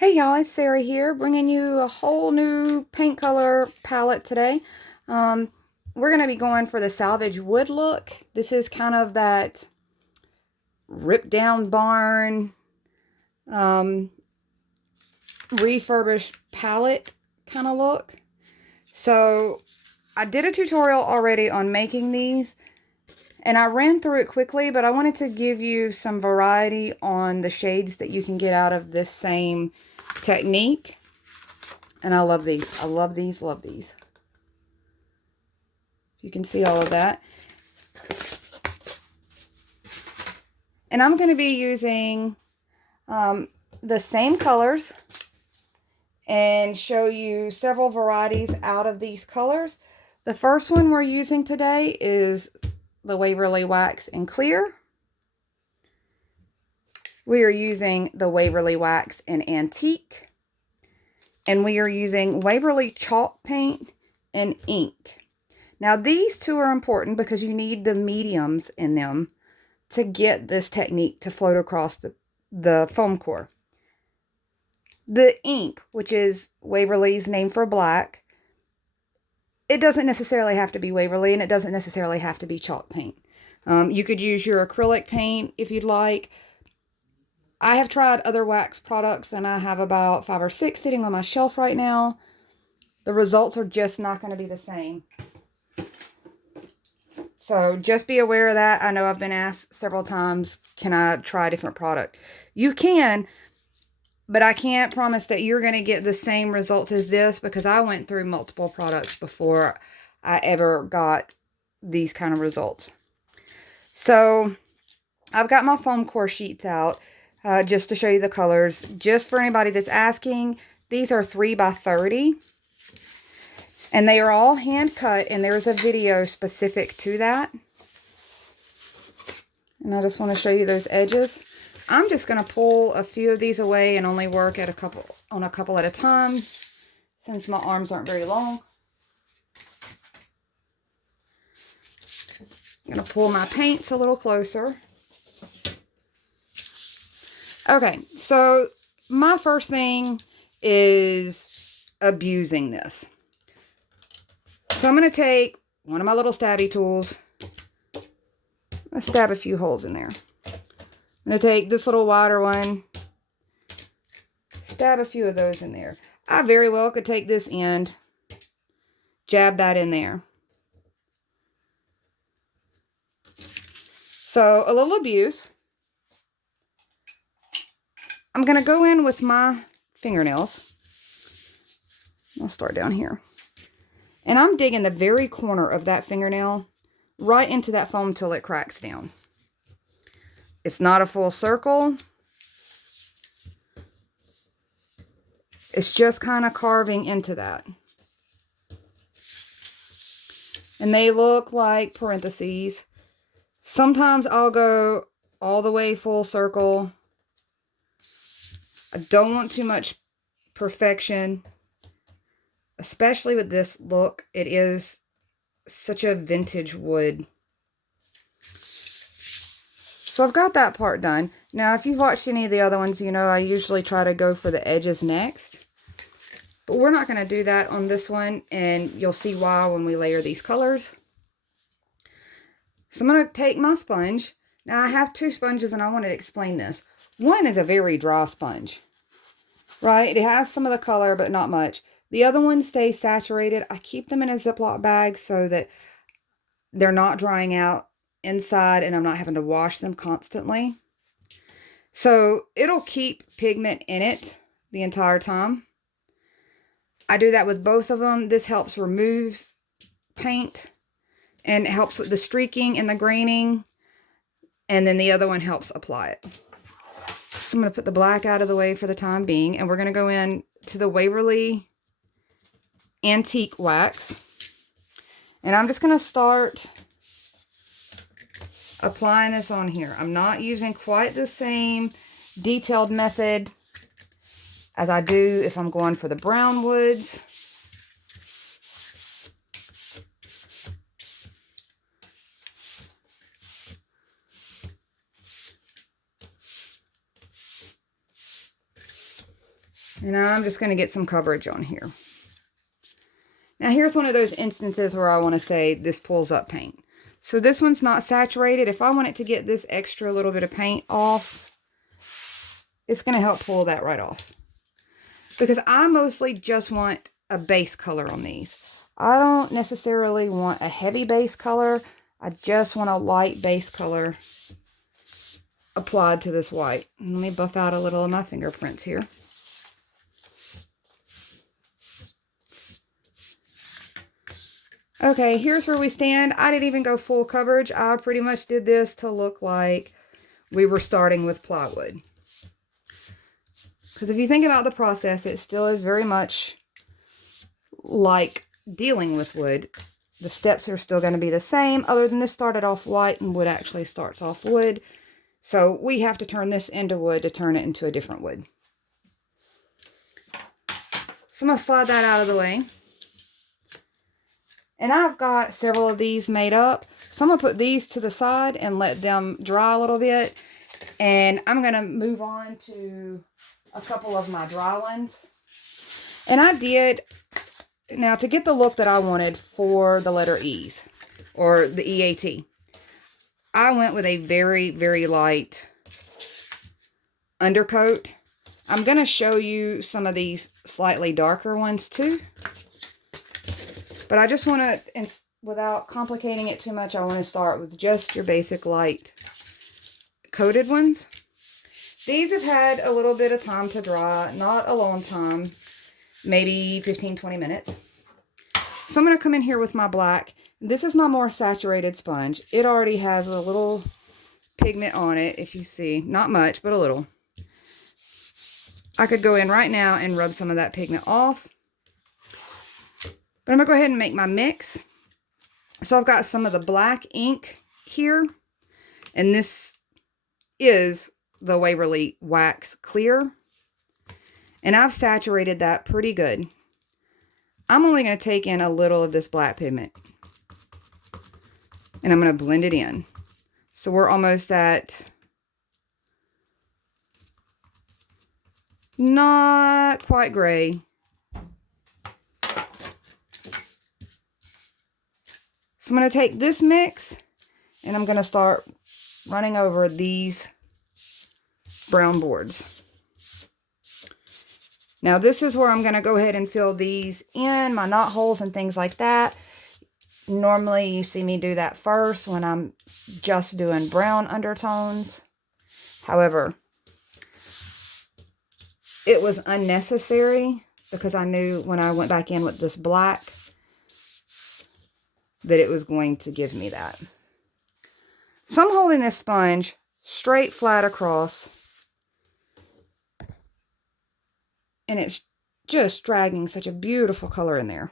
Hey y'all, it's Sarah here, bringing you a whole new paint color palette today. Um, we're going to be going for the salvage wood look. This is kind of that ripped down barn, um, refurbished palette kind of look. So I did a tutorial already on making these, and I ran through it quickly, but I wanted to give you some variety on the shades that you can get out of this same technique. And I love these. I love these, love these. You can see all of that. And I'm going to be using the same colors and show you several varieties out of these colors. The first one we're using today is the Waverly Wax in Clear. We are using the Waverly Wax in Antique. And we are using Waverly Chalk Paint in Ink. Now these two are important because you need the mediums in them to get this technique to float across the foam core. The ink, which is Waverly's name for black, it doesn't necessarily have to be Waverly, and it doesn't necessarily have to be chalk paint. You could use your acrylic paint if you'd like. I have tried other wax products, and I have about 5 or 6 sitting on my shelf right now. The results are just not going to be the same. So just be aware of that. I know I've been asked several times, can I try a different product? You can, but I can't promise that you're going to get the same results as this, because I went through multiple products before I ever got these kind of results. So I've got my foam core sheets out just to show you the colors. Just for anybody that's asking, these are 3 by 30. And they are all hand cut, and there's a video specific to that. And I just want to show you those edges. I'm just going to pull a few of these away and only work at on a couple at a time, since my arms aren't very long. I'm going to pull my paints a little closer. Okay, so my first thing is abusing this. So I'm going to take one of my little stabby tools. I'm going to stab a few holes in there. I'm going to take this little wider one, stab a few of those in there. I very well could take this end, jab that in there. So a little abuse. I'm going to go in with my fingernails. I'll start down here. And I'm digging the very corner of that fingernail right into that foam till it cracks down. It's not a full circle. It's just kind of carving into that. And they look like parentheses. Sometimes I'll go all the way full circle. I don't want too much perfection, especially with this look. It is such a vintage wood. So I've got that part done. Now, if you've watched any of the other ones, you know I usually try to go for the edges next. But we're not going to do that on this one, and you'll see why when we layer these colors. So I'm going to take my sponge. Now, I have 2 sponges, and I want to explain this. One is a very dry sponge, right? It has some of the color, but not much. The other one stays saturated. I keep them in a Ziploc bag so that they're not drying out inside, and I'm not having to wash them constantly. So it'll keep pigment in it the entire time. I do that with both of them. This helps remove paint and it helps with the streaking and the graining. And then the other one helps apply it. So I'm going to put the black out of the way for the time being. And we're going to go in to the Waverly Antique Wax. And I'm just going to start applying this on here. I'm not using quite the same detailed method as I do if I'm going for the brown woods. And I'm just going to get some coverage on here. Now here's one of those instances where I want to say this pulls up paint. So this one's not saturated. If I want it to get this extra little bit of paint off, it's going to help pull that right off. Because I mostly just want a base color on these. I don't necessarily want a heavy base color. I just want a light base color applied to this white. Let me buff out a little of my fingerprints here. Okay, here's where we stand. I didn't even go full coverage. I pretty much did this to look like we were starting with plywood. Because if you think about the process, it still is very much like dealing with wood. The steps are still going to be the same, other than this started off white and wood actually starts off wood. So we have to turn this into wood to turn it into a different wood. So I'm going to slide that out of the way. And I've got several of these made up. So I'm going to put these to the side and let them dry a little bit. And I'm going to move on to a couple of my dry ones. And I did, now to get the look that I wanted for the letter E's, or the EAT, I went with a very, very light undercoat. I'm going to show you some of these slightly darker ones too. But I just want to, without complicating it too much, I want to start with just your basic light coated ones. These have had a little bit of time to dry, not a long time, maybe 15-20 minutes. So I'm going to come in here with my black. This is my more saturated sponge. It already has a little pigment on it, if you see. Not much, but a little. I could go in right now and rub some of that pigment off. But I'm going to go ahead and make my mix. So I've got some of the black ink here. And this is the Waverly Wax Clear. And I've saturated that pretty good. I'm only going to take in a little of this black pigment. And I'm going to blend it in. So we're almost at not quite gray. So I'm going to take this mix and I'm going to start running over these brown boards. Now this is where I'm going to go ahead and fill these in, my knot holes and things like that. Normally you see me do that first when I'm just doing brown undertones. However, it was unnecessary because I knew when I went back in with this black that it was going to give me that. So I'm holding this sponge straight flat across. And it's just dragging such a beautiful color in there.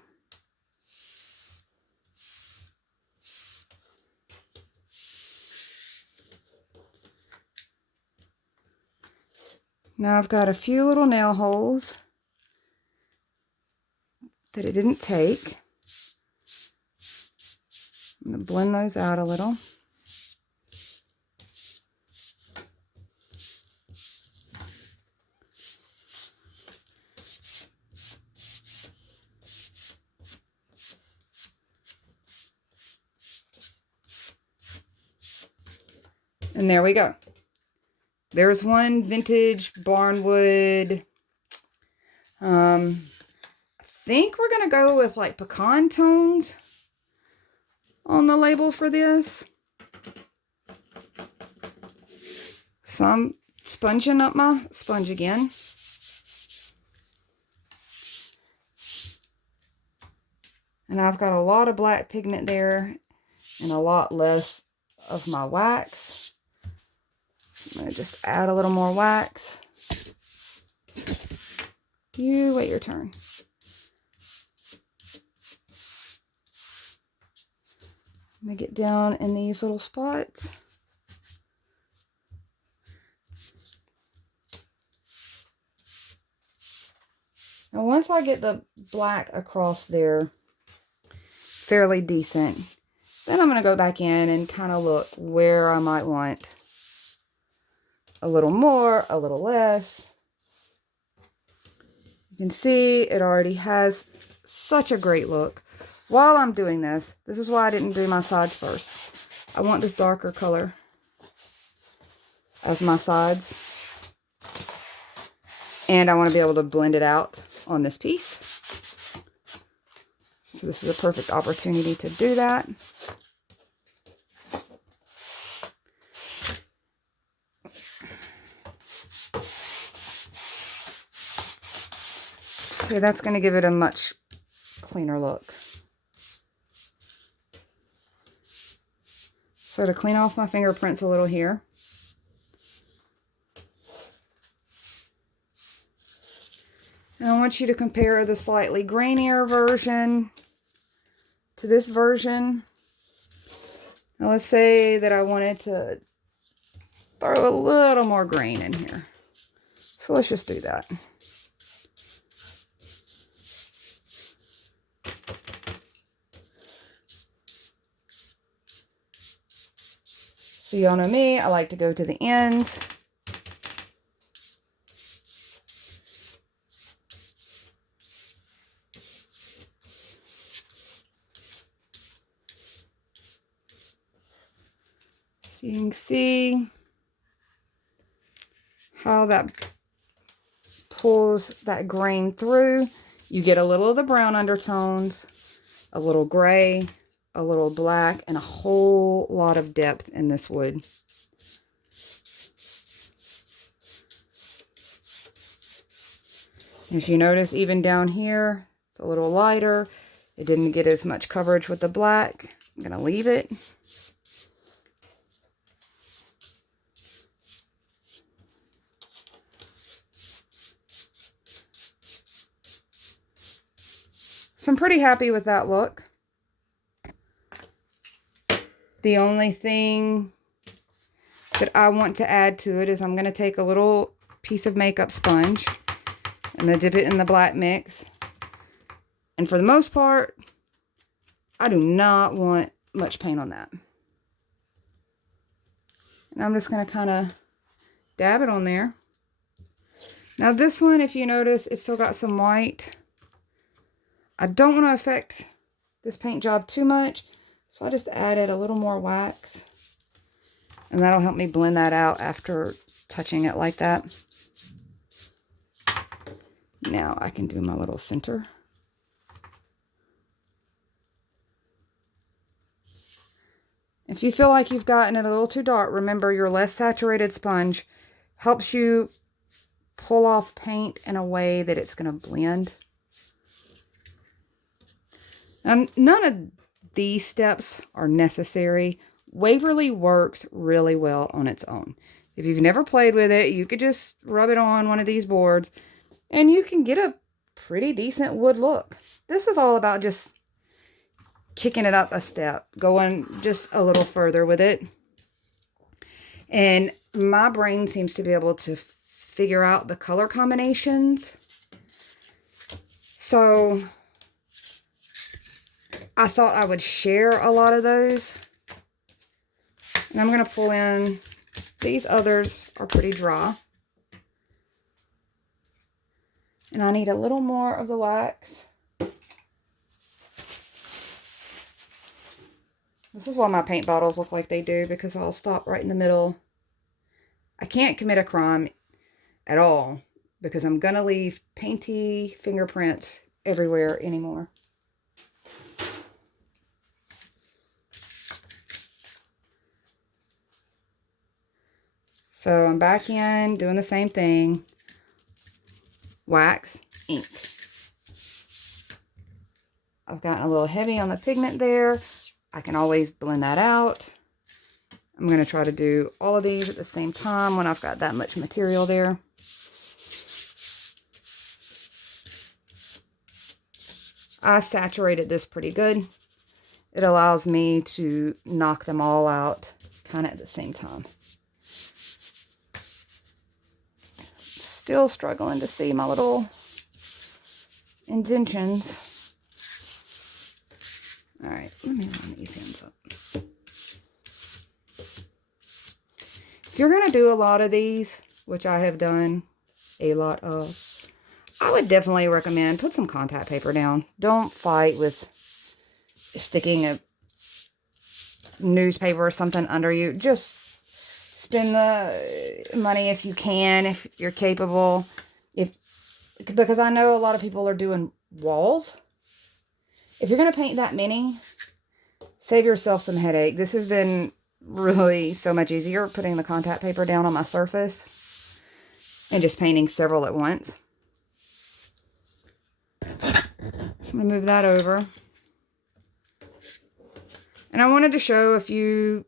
Now I've got a few little nail holes that it didn't take. I'm going to blend those out a little. And there we go. There's one vintage barnwood. I think we're going to go with like pecan tones on the label for this. So I'm sponging up my sponge again. And I've got a lot of black pigment there and a lot less of my wax. I'm going to just add a little more wax. You wait your turn. I'm going to get down in these little spots. Now once I get the black across there fairly decent, then I'm going to go back in and kind of look where I might want a little more, a little less. You can see it already has such a great look. While I'm doing this is why I didn't do my sides first. I want this darker color as my sides. And I want to be able to blend it out on this piece. So this is a perfect opportunity to do that. Okay, that's going to give it a much cleaner look. So to clean off my fingerprints a little here, and I want you to compare the slightly grainier version to this version. Now let's say that I wanted to throw a little more grain in here. So let's just do that. So y'all know me, I like to go to the ends. So you can see how that pulls that grain through. You get a little of the brown undertones, a little gray, a little black, and a whole lot of depth in this wood. If you notice, even down here, it's a little lighter. It didn't get as much coverage with the black. I'm going to leave it. So I'm pretty happy with that look. The only thing that I want to add to it is I'm going to take a little piece of makeup sponge. I'm going to dip it in the black mix. And for the most part, I do not want much paint on that. And I'm just going to kind of dab it on there. Now this one, if you notice, it's still got some white. I don't want to affect this paint job too much, so I just added a little more wax. And that'll help me blend that out after touching it like that. Now I can do my little center. If you feel like you've gotten it a little too dark, remember your less saturated sponge helps you pull off paint in a way that it's going to blend. Now, none of these steps are necessary. Waverly works really well on its own. If you've never played with it, you could just rub it on one of these boards and you can get a pretty decent wood look. This is all about just kicking it up a step, going just a little further with it. And my brain seems to be able to figure out the color combinations. So I thought I would share a lot of those. And I'm going to pull in, these others are pretty dry. And I need a little more of the wax. This is why my paint bottles look like they do, because I'll stop right in the middle. I can't commit a crime at all because I'm going to leave painty fingerprints everywhere anymore. So I'm back in, doing the same thing. Wax, ink. I've gotten a little heavy on the pigment there. I can always blend that out. I'm going to try to do all of these at the same time when I've got that much material there. I saturated this pretty good. It allows me to knock them all out kind of at the same time. Still struggling to see my little indentions. All right, let me line these ends up. If you're going to do a lot of these, which I have done a lot of, I would definitely recommend put some contact paper down. Don't fight with sticking a newspaper or something under you. Just spend the money if you can, if you're capable. Because I know a lot of people are doing walls. If you're going to paint that many, save yourself some headache. This has been really so much easier putting the contact paper down on my surface and just painting several at once. So I'm going to move that over. And I wanted to show a few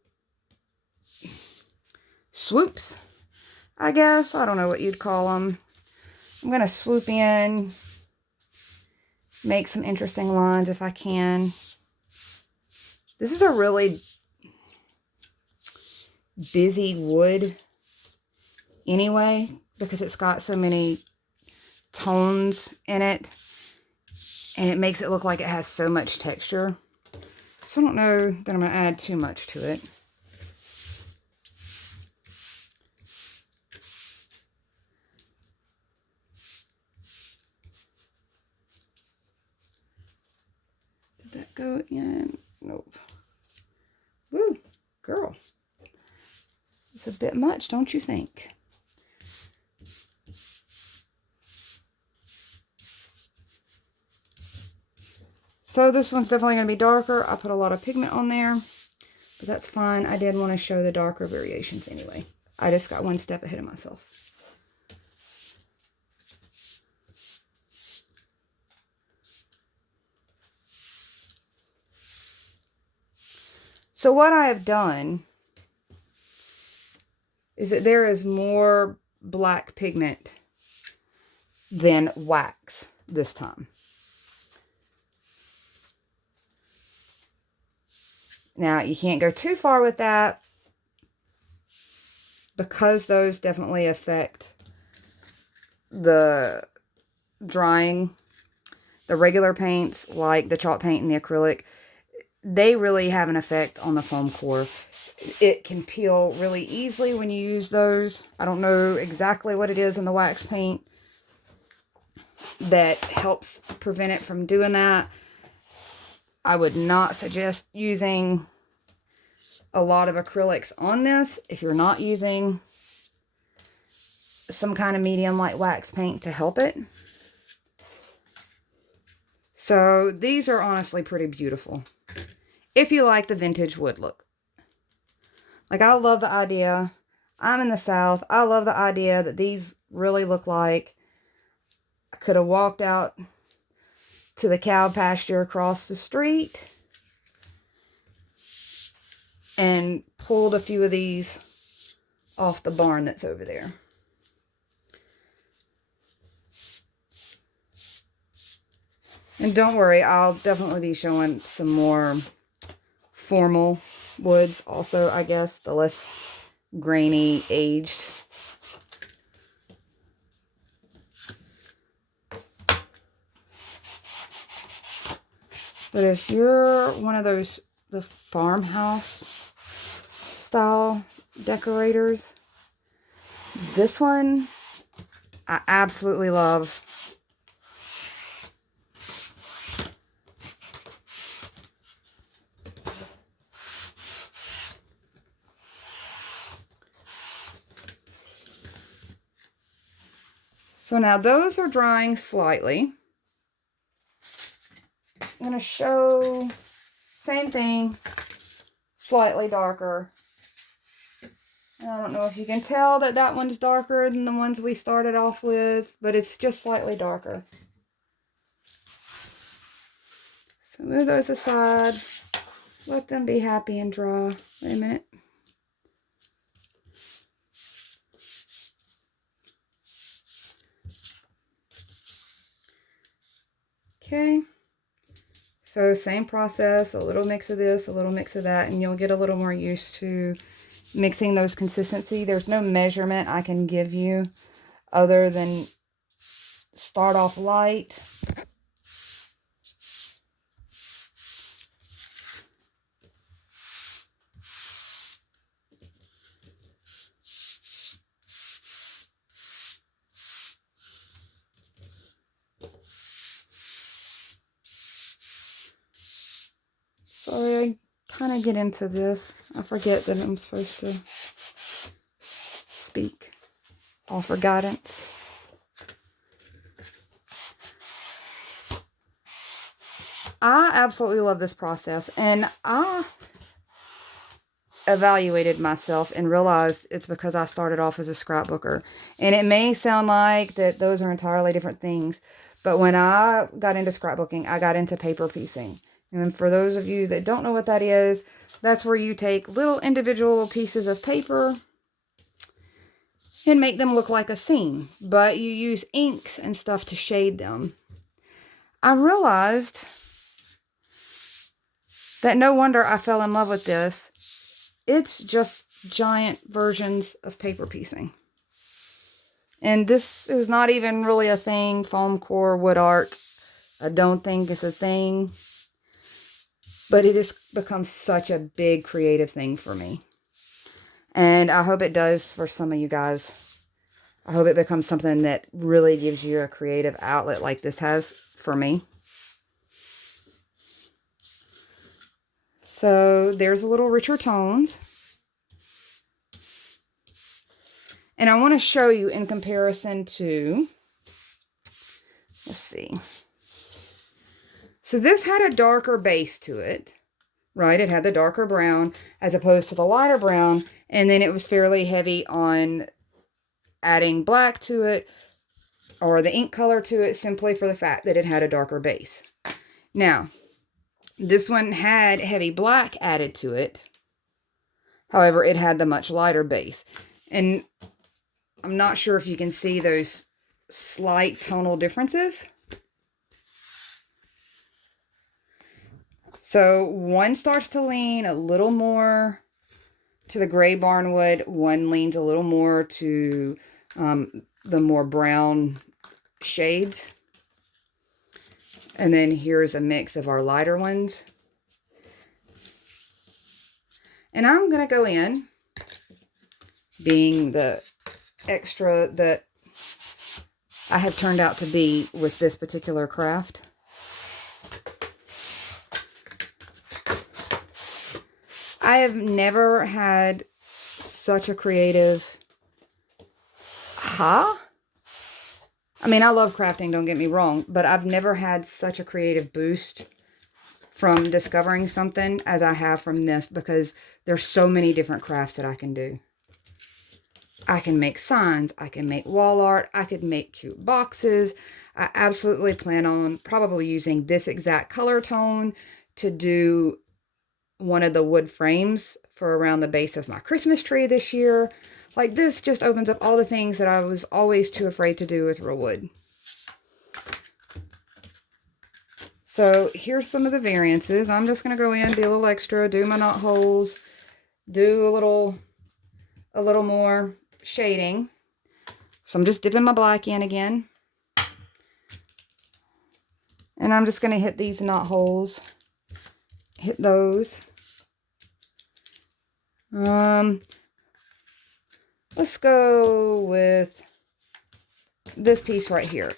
swoops, I guess. I don't know what you'd call them. I'm going to swoop in, make some interesting lines if I can. This is a really busy wood anyway, because it's got so many tones in it, and it makes it look like it has so much texture. So I don't know that I'm going to add too much to it. Did that go in? Nope. Woo, girl. It's a bit much, don't you think? So this one's definitely going to be darker. I put a lot of pigment on there, but that's fine. I did want to show the darker variations anyway. I just got one step ahead of myself. So what I have done is that there is more black pigment than wax this time. Now, you can't go too far with that because those definitely affect the drying. The regular paints, like the chalk paint and the acrylic, they really have an effect on the foam core. It can peel really easily when you use those. I don't know exactly what it is in the wax paint that helps prevent it from doing that. I would not suggest using a lot of acrylics on this if you're not using some kind of medium like wax paint to help it. So these are honestly pretty beautiful if you like the vintage wood look. Like, I love the idea. I'm in the South. I love the idea that these really look like I could have walked out to the cow pasture across the street and pulled a few of these off the barn that's over there. And don't worry, I'll definitely be showing some more formal woods also, I guess, the less grainy, aged. But if you're one of those, the farmhouse style decorators, this one I absolutely love. So now those are drying slightly. I'm going to show, same thing, slightly darker. And I don't know if you can tell that that one's darker than the ones we started off with, but it's just slightly darker. So move those aside. Let them be happy and dry. Wait a minute. Okay. So same process, a little mix of this, a little mix of that, and you'll get a little more used to mixing those consistency. There's no measurement I can give you other than start off light. Sorry, I kind of get into this. I forget that I'm supposed to speak. All for guidance. I absolutely love this process, and I evaluated myself and realized it's because I started off as a scrapbooker. And it may sound like that those are entirely different things, but when I got into scrapbooking, I got into paper piecing. And for those of you that don't know what that is, that's where you take little individual pieces of paper and make them look like a scene, but you use inks and stuff to shade them. I realized that no wonder I fell in love with this. It's just giant versions of paper piecing. And this is not even really a thing, foam core, wood art. I don't think it's a thing. But it has become such a big creative thing for me. And I hope it does for some of you guys. I hope it becomes something that really gives you a creative outlet like this has for me. So there's a little richer tones. And I want to show you in comparison to, let's see. So this had a darker base to it, right? It had the darker brown as opposed to the lighter brown. And then it was fairly heavy on adding black to it or the ink color to it simply for the fact that it had a darker base. Now, this one had heavy black added to it. However, it had the much lighter base. And I'm not sure if you can see those slight tonal differences. So one starts to lean a little more to the gray barnwood. One leans a little more to the more brown shades. And then here's a mix of our lighter ones. And I'm going to go in, being the extra that I have turned out to be with this particular craft. I have never had such a creative I mean, I love crafting, don't get me wrong, but I've never had such a creative boost from discovering something as I have from this, because there's so many different crafts that I can do. I can make signs, I can make wall art, I could make cute boxes. I absolutely plan on probably using this exact color tone to do one of the wood frames for around the base of my Christmas tree this year. Like, this just opens up all the things that I was always too afraid to do with real wood. So here's some of the variances. I'm just going to go in, be a little extra, do my knot holes, do a little more shading. So I'm just dipping my black in again. And I'm just going to hit these knot holes. Hit those. Let's go with this piece right here.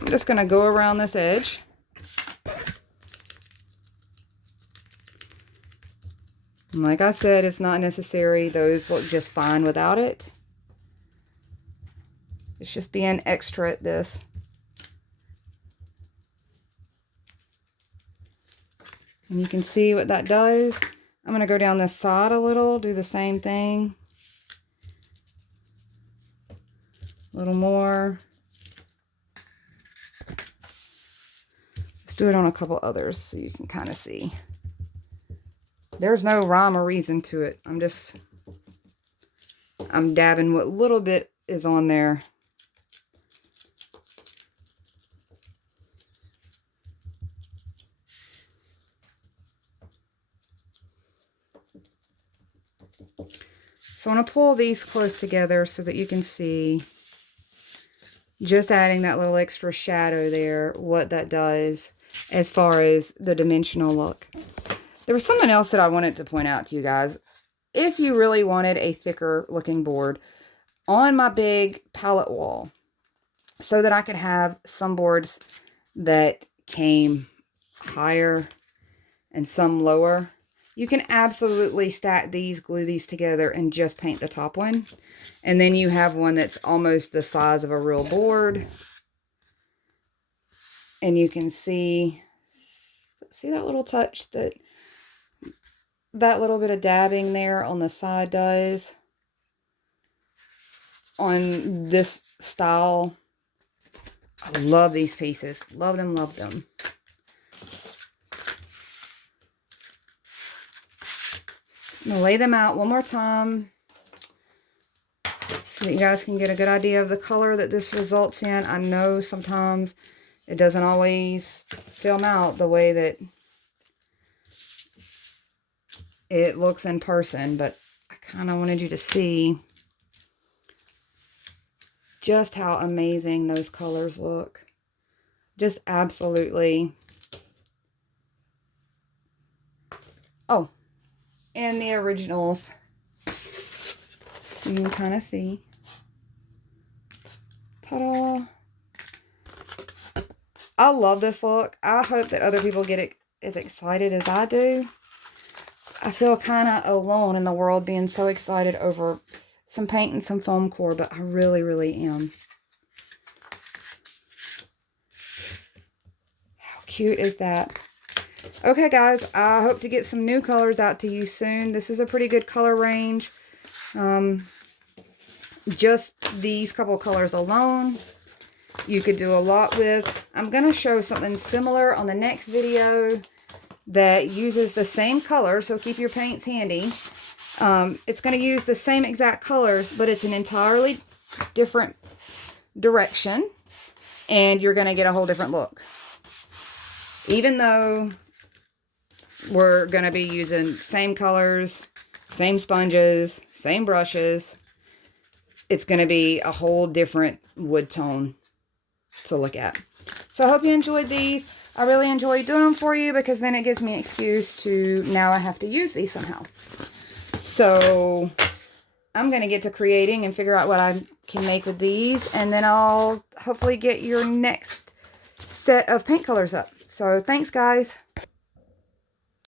I'm just going to go around this edge. And like I said, it's not necessary. Those look just fine without it. It's just being extra at this. And you can see what that does. I'm going to go down this side a little, do the same thing. A little more. Let's do it on a couple others so you can kind of see. There's no rhyme or reason to it. I'm dabbing what little bit is on there. So I want to pull these close together so that you can see, just adding that little extra shadow there, what that does as far as the dimensional look. There was something else that I wanted to point out to you guys. If you really wanted a thicker looking board, on my big palette wall, so that I could have some boards that came higher and some lower. You can absolutely stack these, glue these together, and just paint the top one. And then you have one that's almost the size of a real board. And you can see that little touch that little bit of dabbing there on the side does on this style. I love these pieces. Love them, love them. I'm going to lay them out one more time so that you guys can get a good idea of the color that this results in. I know sometimes it doesn't always film out the way that it looks in person, but I kind of wanted you to see just how amazing those colors look. Just absolutely. Oh, and the originals, so you can kind of see. Ta-da! I love this look. I hope that other people get as excited as I do. I feel kind of alone in the world being so excited over some paint and some foam core, but I really, really am. How cute is that? Okay, guys, I hope to get some new colors out to you soon. This is a pretty good color range. Just these couple colors alone, you could do a lot with. I'm going to show something similar on the next video that uses the same color, so keep your paints handy. It's going to use the same exact colors, but it's an entirely different direction, and you're going to get a whole different look. Even though we're going to be using same colors, same sponges, same brushes, it's going to be a whole different wood tone to look at. So I hope you enjoyed these. I really enjoy doing them for you because then it gives me an excuse to, now I have to use these somehow. So I'm going to get to creating and figure out what I can make with these, and then I'll hopefully get your next set of paint colors up. So thanks, guys.